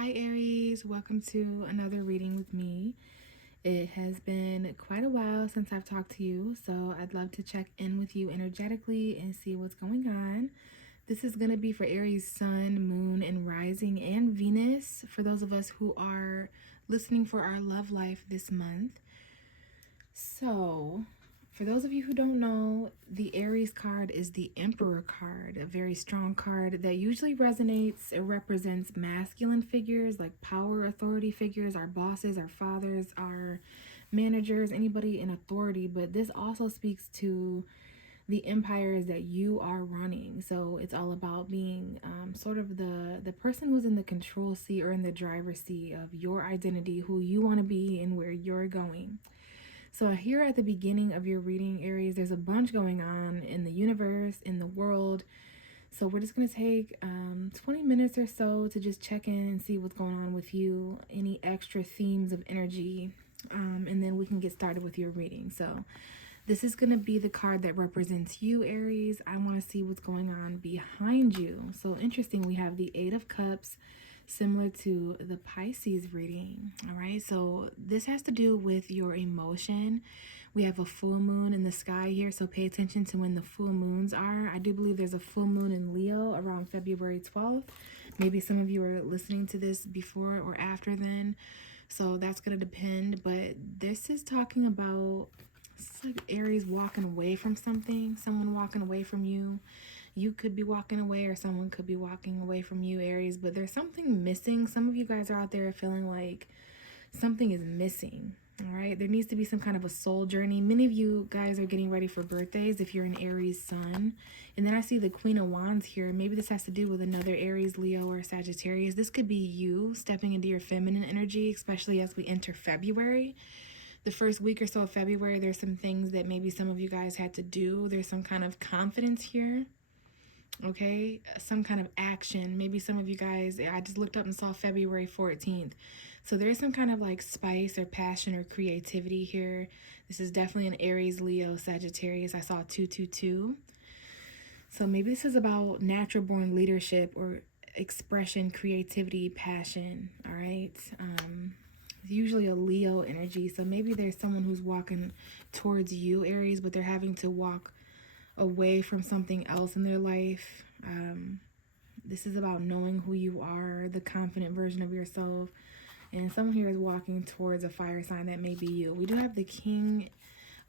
Hi Aries, welcome to another reading with me. It has been quite a while since I've talked to you, so I'd love to check in with you energetically and see what's going on. This is going to be for Aries Sun, Moon, and Rising, and Venus, for those of us who are listening for our love life this month. So, for those of you who don't know, the Aries card is the Emperor card, a very strong card that usually resonates. It represents masculine figures like power, authority figures, our bosses, our fathers, our managers, anybody in authority. But this also speaks to the empires that you are running. So it's all about being sort of the person who's in the control seat or in the driver's seat of your identity, who you want to be, and where you're going. So, here at the beginning of your reading, Aries, there's a bunch going on in the universe, in the world. So, we're just going to take 20 minutes or so to just check in and see what's going on with you, any extra themes of energy, and then we can get started with your reading. So, this is going to be the card that represents you, Aries. I want to see what's going on behind you. So, interesting, we have the Eight of Cups, similar to the Pisces reading. All right, so this has to do with your emotion. We have a full moon in the sky here, so pay attention to when the full moons are. I do believe there's a full moon in Leo around February 12th. Maybe some of you are listening to this before or after then, so that's going to depend. But this is talking about, it's like Aries walking away from something, someone walking away from you. You could be walking away, or someone could be walking away from you, Aries, but there's something missing. Some of you guys are out there feeling like something is missing. All right, there needs to be some kind of a soul journey. Many of you guys are getting ready for birthdays if you're an Aries sun. And then I see the Queen of Wands here. Maybe this has to do with another Aries, Leo, or Sagittarius. This could be you stepping into your feminine energy, especially as we enter February. The first week or so of February, there's some things that maybe some of you guys had to do. There's some kind of confidence here. Okay, some kind of action. Maybe some of you guys, I just looked up and saw February 14th. So there's some kind of like spice or passion or creativity here. This is definitely an Aries, Leo, Sagittarius. I saw 222. So maybe this is about natural born leadership or expression, creativity, passion. All right. Usually a Leo energy. So maybe there's someone who's walking towards you, Aries, but they're having to walk away from something else in their life. This is about knowing who you are, the confident version of yourself. And someone here is walking towards a fire sign that may be you. We do have the King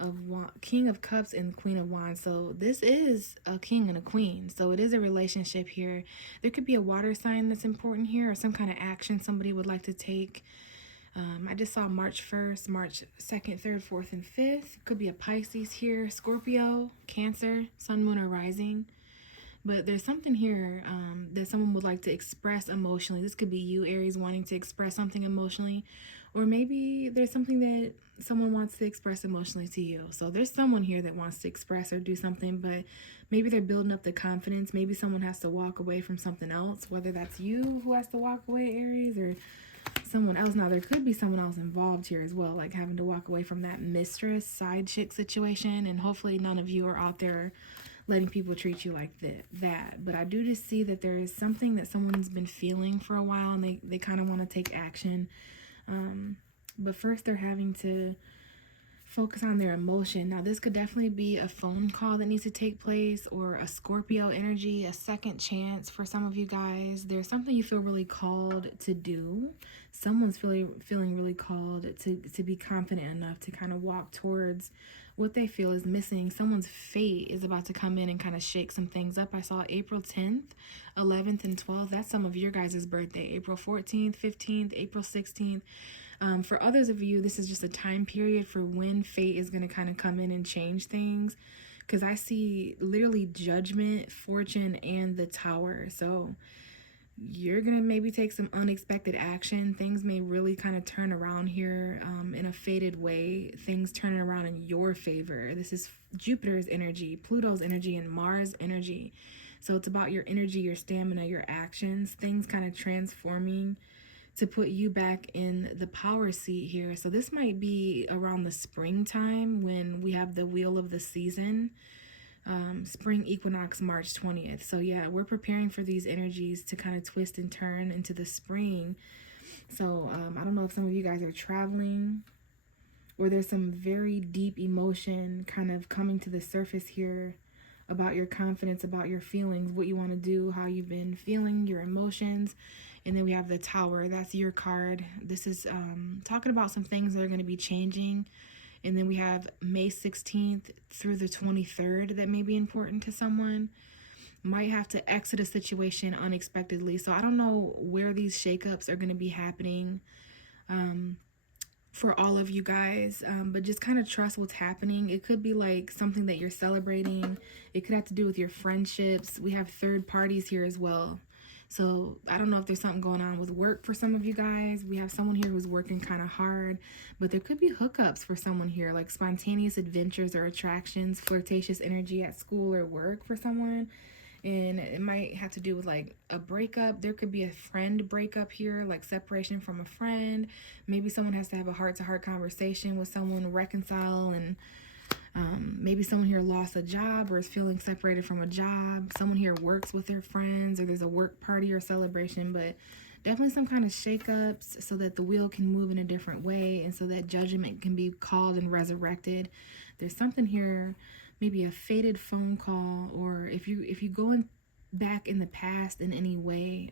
of Cups and Queen of Wands. So this is a king and a queen. So it is a relationship here. There could be a water sign that's important here, or some kind of action somebody would like to take. I just saw March 1st, March 2nd, 3rd, 4th, and 5th. Could be a Pisces here, Scorpio, Cancer, Sun, Moon, or Rising. But there's something here that someone would like to express emotionally. This could be you, Aries, wanting to express something emotionally. Or maybe there's something that someone wants to express emotionally to you. So there's someone here that wants to express or do something, but maybe they're building up the confidence. Maybe someone has to walk away from something else, whether that's you who has to walk away, Aries, or someone else. Now, there could be someone else involved here as well, like having to walk away from that mistress, side chick situation. And hopefully none of you are out there letting people treat you like that. But I do just see that there is something that someone's been feeling for a while, and they kind of want to take action. But first they're having to focus on their emotion. Now, this could definitely be a phone call that needs to take place, or a Scorpio energy, a second chance for some of you guys. There's something you feel really called to do. Someone's feeling really called to be confident enough to kind of walk towards what they feel is missing. Someone's fate is about to come in and kind of shake some things up. I saw April 10th, 11th, and 12th. That's some of your guys' birthday. April 14th, 15th, April 16th. For others of you, this is just a time period for when fate is going to kind of come in and change things. Because I see literally judgment, fortune, and the tower. So you're going to maybe take some unexpected action. Things may really kind of turn around here in a fated way. Things turning around in your favor. This is Jupiter's energy, Pluto's energy, and Mars' energy. So it's about your energy, your stamina, your actions, things kind of transforming to put you back in the power seat here. So this might be around the springtime when we have the wheel of the season. spring equinox March 20th. So yeah, we're preparing for these energies to kind of twist and turn into the spring. So I don't know if some of you guys are traveling, or there's some very deep emotion kind of coming to the surface here about your confidence, about your feelings, what you want to do, how you've been feeling, your emotions. And then we have the Tower. That's your card. This is talking about some things that are going to be changing. And then we have May 16th through the 23rd that may be important to someone. Might have to exit a situation unexpectedly. So I don't know where these shakeups are going to be happening for all of you guys, but just kind of trust what's happening. It could be like something that you're celebrating. It could have to do with your friendships. We have third parties here as well. So I don't know if there's something going on with work for some of you guys. We have someone here who's working kind of hard, but there could be hookups for someone here, like spontaneous adventures or attractions, flirtatious energy at school or work for someone. And it might have to do with like a breakup. There could be a friend breakup here, like separation from a friend. Maybe someone has to have a heart-to-heart conversation with someone, reconcile, and maybe someone here lost a job or is feeling separated from a job. Someone here works with their friends, or there's a work party or celebration, but definitely some kind of shakeups so that the wheel can move in a different way and so that judgment can be called and resurrected. There's something here, maybe a fated phone call, or if you go back in the past in any way,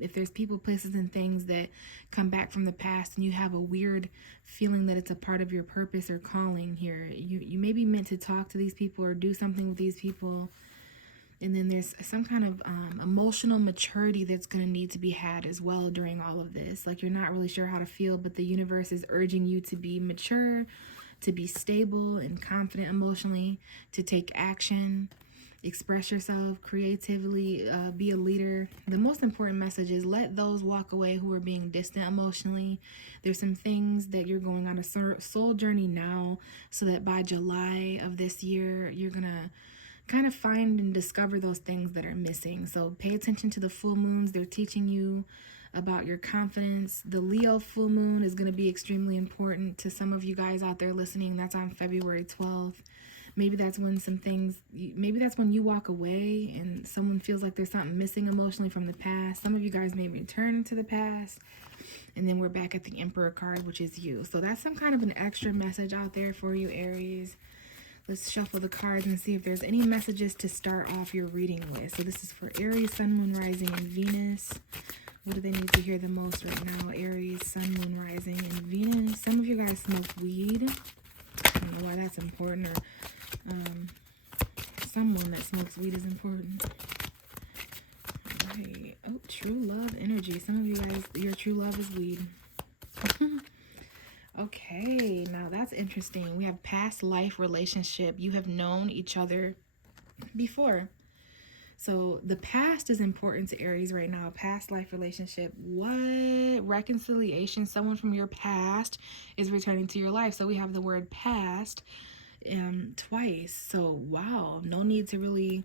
if there's people, places, and things that come back from the past and you have a weird feeling that it's a part of your purpose or calling here, you may be meant to talk to these people or do something with these people. And then there's some kind of emotional maturity that's going to need to be had as well during all of this. Like you're not really sure how to feel, but the universe is urging you to be mature, to be stable and confident emotionally, to take action, express yourself creatively, be a leader. The most important message is let those walk away who are being distant emotionally. There's some things that you're going on a soul journey now, so that by July of this year, you're going to kind of find and discover those things that are missing. So pay attention to the full moons. They're teaching you about your confidence. The Leo full moon is going to be extremely important to some of you guys out there listening. That's on February 12th. Maybe that's when maybe that's when you walk away and someone feels like there's something missing emotionally from the past. Some of you guys may return to the past. And then we're back at the Emperor card, which is you. So that's some kind of an extra message out there for you, Aries. Let's shuffle the cards and see if there's any messages to start off your reading with. So this is for Aries, Sun, Moon, Rising, and Venus. What do they need to hear the most right now? Aries, Sun, Moon, Rising, and Venus. Some of you guys smoke weed. I don't know why that's important, or someone that smokes weed is important. All right. Oh, true love energy. Some of you guys, your true love is weed. Okay, now that's interesting. We have past life relationship. You have known each other before. So the past is important to Aries right now. Past life relationship. What? Reconciliation. Someone from your past is returning to your life. So we have the word past twice. So wow, no need to really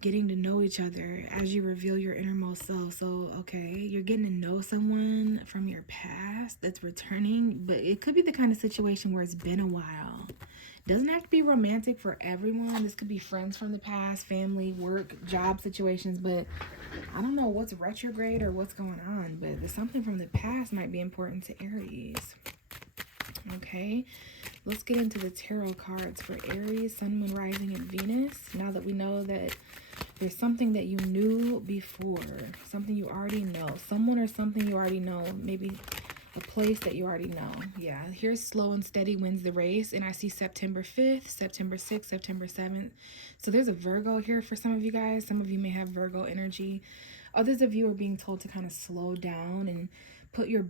getting to know each other as you reveal your innermost self. So, okay, you're getting to know someone from your past that's returning, but it could be the kind of situation where it's been a while. Doesn't have to be romantic for everyone. This could be friends from the past, family, work, job situations, but I don't know what's retrograde or what's going on, but there's something from the past might be important to Aries. Okay, let's get into the tarot cards for Aries, Sun, Moon, Rising, and Venus. Now that we know that there's something that you knew before, something you already know, someone or something you already know, maybe a place that you already know. Yeah, here's slow and steady wins the race, and I see September 5th, September 6th, September 7th. So there's a Virgo here for some of you guys. Some of you may have Virgo energy. Others of you are being told to kind of slow down and put your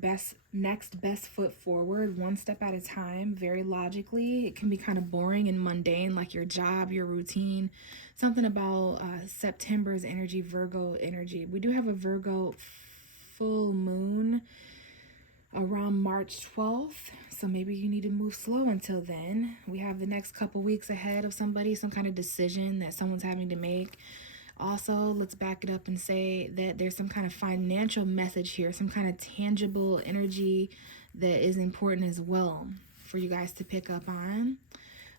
next best foot forward, one step at a time, very logically. It can be kind of boring and mundane, like your job, your routine. Something about September's energy, Virgo energy. We do have a Virgo full moon around March 12th, so maybe you need to move slow until then. We have the next couple weeks ahead of somebody, some kind of decision that someone's having to make. Also, let's back it up and say that there's some kind of financial message here, some kind of tangible energy that is important as well for you guys to pick up on.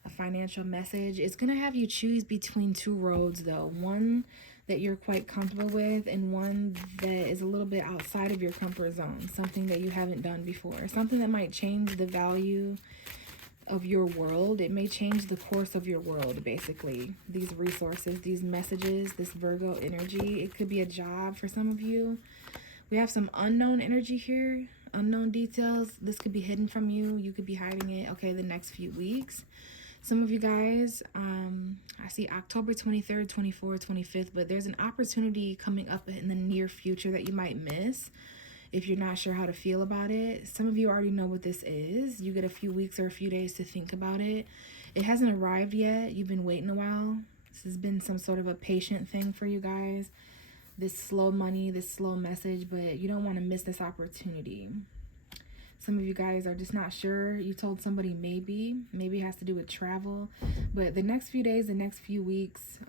a financial message. It's going to have you choose between two roads, though. One that you're quite comfortable with, and one that is a little bit outside of your comfort zone, something that you haven't done before, something that might change the value of your world. It may change the course of your world, basically. These resources, these messages, this Virgo energy. It could be a job for some of you. We have some unknown energy here, unknown details. This could be hidden from you. You could be hiding it, okay, the next few weeks. Some of you guys, I see October 23rd, 24th, 25th, but there's an opportunity coming up in the near future that you might miss if you're not sure how to feel about it. Some of you already know what this is. You get a few weeks or a few days to think about it. It hasn't arrived yet. You've been waiting a while. This has been some sort of a patient thing for you guys. This slow money, this slow message, but you don't want to miss this opportunity. Some of you guys are just not sure. You told somebody maybe it has to do with travel, but the next few days, the next few weeks,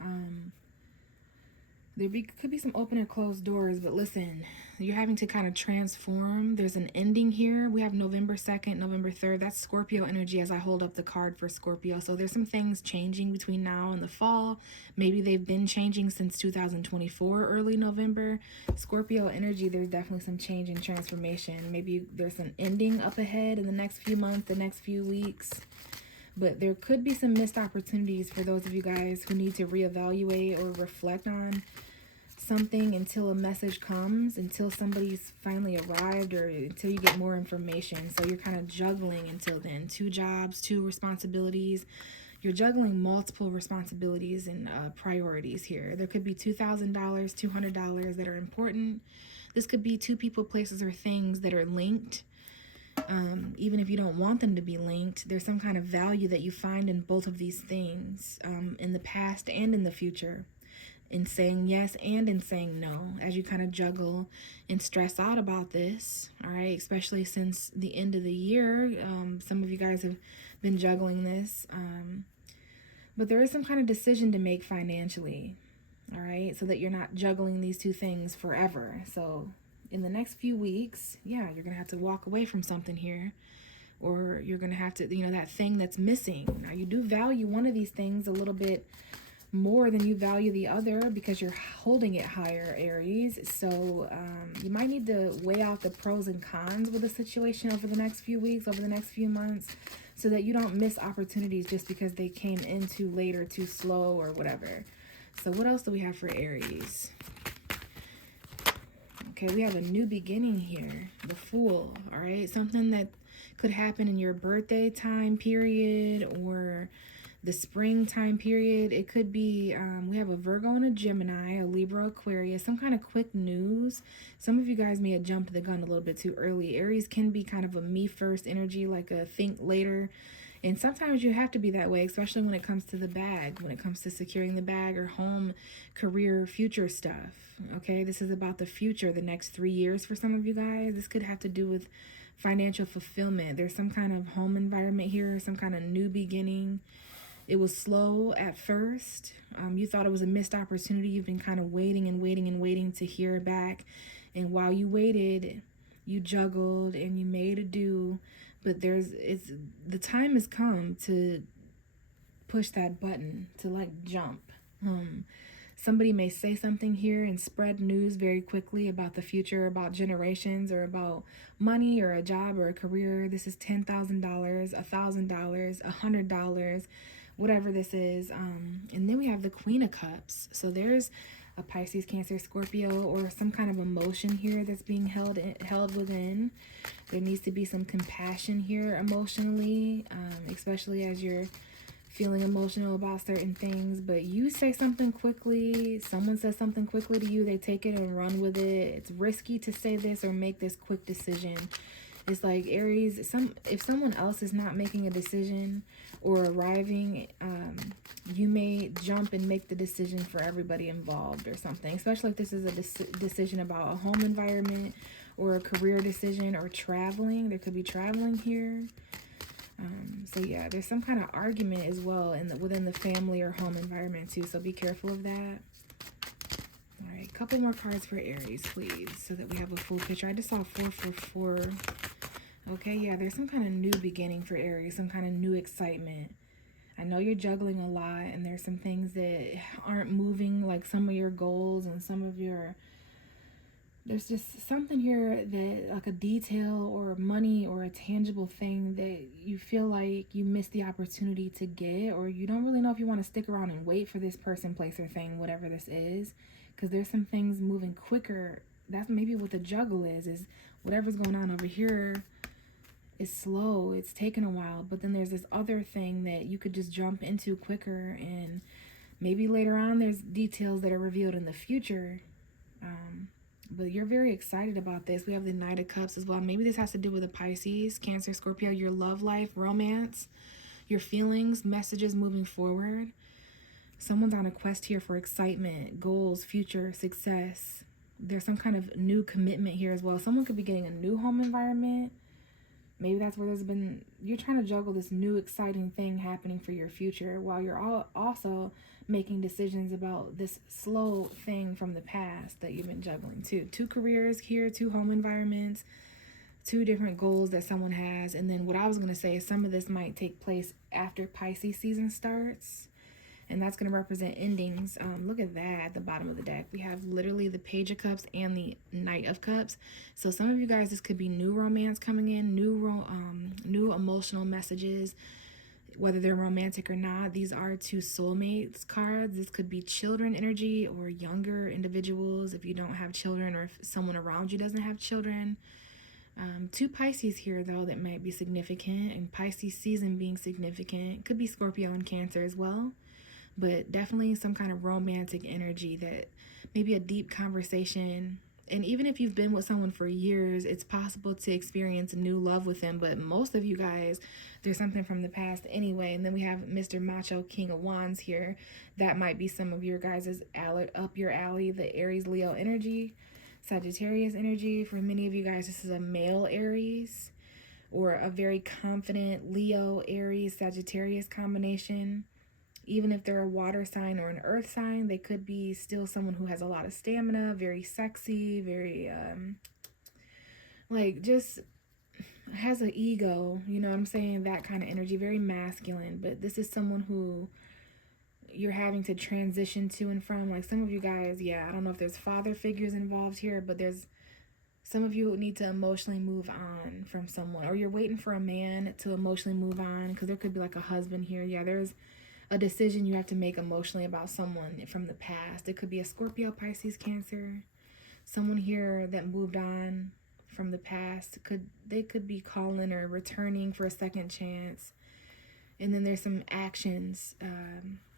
could be some open and closed doors, but listen, you're having to kind of transform. There's an ending here. We have November 2nd, November 3rd. That's Scorpio energy as I hold up the card for Scorpio. So there's some things changing between now and the fall. Maybe they've been changing since 2024, early November. Scorpio energy, there's definitely some change and transformation. Maybe there's an ending up ahead in the next few months, the next few weeks. But there could be some missed opportunities for those of you guys who need to reevaluate or reflect on something until a message comes, until somebody's finally arrived, or until you get more information. So you're kind of juggling until then. 2 jobs, 2 responsibilities. You're juggling multiple responsibilities and priorities here. There could be $2,000, $200 that are important. This could be 2 people, places, or things that are linked. Even if you don't want them to be linked, there's some kind of value that you find in both of these things, in the past and in the future, in saying yes and in saying no, as you kind of juggle and stress out about this. All right, especially since the end of the year, some of you guys have been juggling this, but there is some kind of decision to make financially, all right, so that you're not juggling these 2 things forever. So in the next few weeks, yeah, you're gonna have to walk away from something here, or you're gonna have to, that thing that's missing. Now, you do value one of these things a little bit more than you value the other because you're holding it higher, Aries. So you might need to weigh out the pros and cons with the situation over the next few weeks, over the next few months, so that you don't miss opportunities just because they came in too late or too slow or whatever. So what else do we have for Aries? Okay, we have a new beginning here, the Fool, all right? Something that could happen in your birthday time period or the spring time period. It could be, we have a Virgo and a Gemini, a Libra, Aquarius, some kind of quick news. Some of you guys may have jumped the gun a little bit too early. Aries can be kind of a me first energy, like a think later. And sometimes you have to be that way, especially when it comes to the bag, when it comes to securing the bag or home, career, future stuff. Okay, this is about the future, the next 3 years for some of you guys. This could have to do with financial fulfillment. There's some kind of home environment here, some kind of new beginning. It was slow at first. You thought it was a missed opportunity. You've been kind of waiting and waiting and waiting to hear back. And while you waited, you juggled and you made a do. But the time has come to push that button, to like jump. Somebody may say something here and spread news very quickly about the future, about generations, or about money or a job or a career. This is $10,000, $1,000, $100, whatever this is. And then we have the Queen of Cups. So there's a Pisces, Cancer, Scorpio, or some kind of emotion here that's being held within. There needs to be some compassion here emotionally, especially as you're feeling emotional about certain things. But you say something quickly, someone says something quickly to you, they take it and run with it. It's risky to say this or make this quick decision. It's like, Aries, if someone else is not making a decision or arriving, you may jump and make the decision for everybody involved or something, especially if this is a decision about a home environment or a career decision or traveling. There could be traveling here. So yeah, there's some kind of argument as well within the family or home environment too, so be careful of that. All right, couple more cards for Aries, please, so that we have a full picture. I just saw 444. Okay, yeah, there's some kind of new beginning for Aries, some kind of new excitement. I know you're juggling a lot, and there's some things that aren't moving, like some of your goals and some of your, there's just something here that, like a detail or money or a tangible thing that you feel like you missed the opportunity to get, or you don't really know if you want to stick around and wait for this person, place, or thing, whatever this is, because there's some things moving quicker. That's maybe what the juggle is whatever's going on over here is slow, it's taken a while, but then there's this other thing that you could just jump into quicker, and maybe later on there's details that are revealed in the future. But you're very excited about this. We have the Knight of Cups as well. Maybe this has to do with a Pisces, Cancer, Scorpio, your love life, romance, your feelings, messages moving forward. Someone's on a quest here for excitement, goals, future, success. There's some kind of new commitment here as well. Someone could be getting a new home environment. Maybe that's where there's been, you're trying to juggle this new exciting thing happening for your future while you're also making decisions about this slow thing from the past that you've been juggling too. 2 careers here, 2 home environments, 2 different goals that someone has. And then what I was going to say is some of this might take place after Pisces season starts. And that's going to represent endings. Look at that at the bottom of the deck. We have literally the Page of Cups and the Knight of Cups. So some of you guys, this could be new romance coming in, new emotional messages, whether they're romantic or not. These are 2 soulmates cards. This could be children energy or younger individuals if you don't have children, or if someone around you doesn't have children. 2 Pisces here, though, that might be significant, and Pisces season being significant. Could be Scorpio and Cancer as well. But definitely some kind of romantic energy, that maybe a deep conversation. And even if you've been with someone for years, it's possible to experience new love with them. But most of you guys, there's something from the past anyway. And then we have Mr. Macho, King of Wands here. That might be some of your guys' up your alley, the Aries, Leo energy, Sagittarius energy. For many of you guys, this is a male Aries or a very confident Leo, Aries, Sagittarius combination. Even if they're a water sign or an earth sign, they could be still someone who has a lot of stamina, very sexy, very, like, just has an ego, you know what I'm saying? That kind of energy, very masculine. But this is someone who you're having to transition to and from. Like some of you guys, yeah, I don't know if there's father figures involved here, but there's some of you who need to emotionally move on from someone, or you're waiting for a man to emotionally move on, because there could be like a husband here. Yeah, there's a decision you have to make emotionally about someone from the past. It could be a Scorpio, Pisces, Cancer. Someone here that moved on from the past. They could be calling or returning for a second chance. And then there's some actions.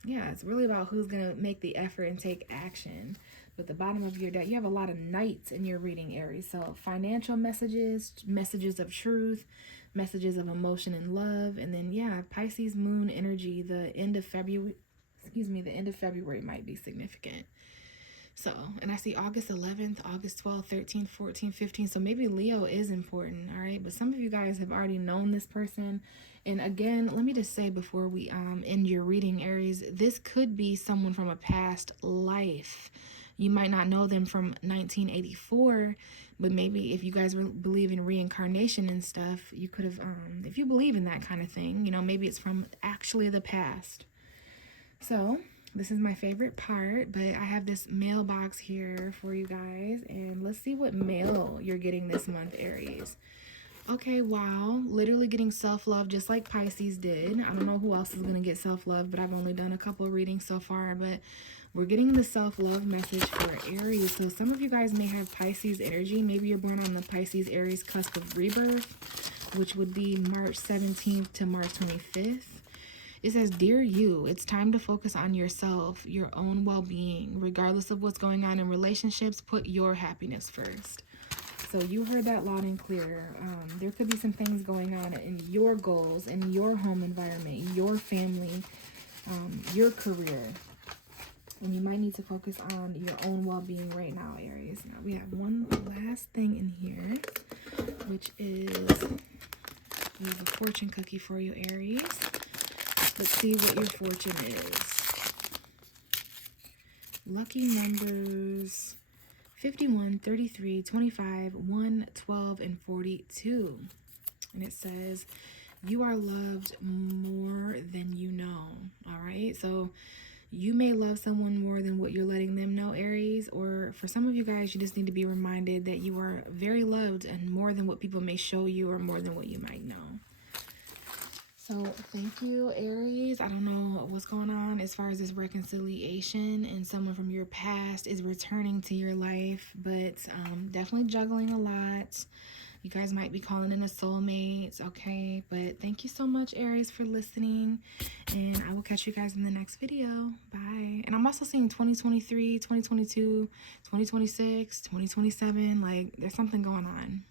Yeah, it's really about who's going to make the effort and take action. But the bottom of your deck, you have a lot of knights in your reading, Aries. So financial messages, messages of truth, messages of emotion and love. And then, yeah, Pisces moon energy, the end of February, the end of February might be significant. So, and I see August 11th, August 12th, 13th, 14th, 15th. So maybe Leo is important, all right? But some of you guys have already known this person. And again, let me just say before we end your reading, Aries, this could be someone from a past life. You might not know them from 1984, but maybe if you guys believe in reincarnation and stuff, you could have, if you believe in that kind of thing, you know, maybe it's from actually the past. So this is my favorite part, but I have this mailbox here for you guys, and let's see what mail you're getting this month, Aries. Okay, wow, literally getting self-love just like Pisces did. I don't know who else is going to get self-love, but I've only done a couple of readings so far, but we're getting the self-love message for Aries. So some of you guys may have Pisces energy. Maybe you're born on the Pisces Aries cusp of rebirth, which would be March 17th to March 25th. It says, dear you, it's time to focus on yourself, your own well-being. Regardless of what's going on in relationships, put your happiness first. So you heard that loud and clear. There could be some things going on in your goals, in your home environment, your family, your career. And you might need to focus on your own well-being right now, Aries. Now we have one last thing in here, which is a fortune cookie for you, Aries. Let's see what your fortune is. Lucky numbers 51, 33, 25, 1, 12, and 42. And it says, You are loved more than you know. All right. So you may love someone more than what you're letting them know, Aries. Or for some of you guys, you just need to be reminded that you are very loved and more than what people may show you or more than what you might know. So thank you, Aries. I don't know what's going on as far as this reconciliation and someone from your past is returning to your life, but definitely juggling a lot. You guys might be calling in a soulmate, okay? But thank you so much, Aries, for listening, and I will catch you guys in the next video. Bye. And I'm also seeing 2023, 2022, 2026, 2027. Like, there's something going on.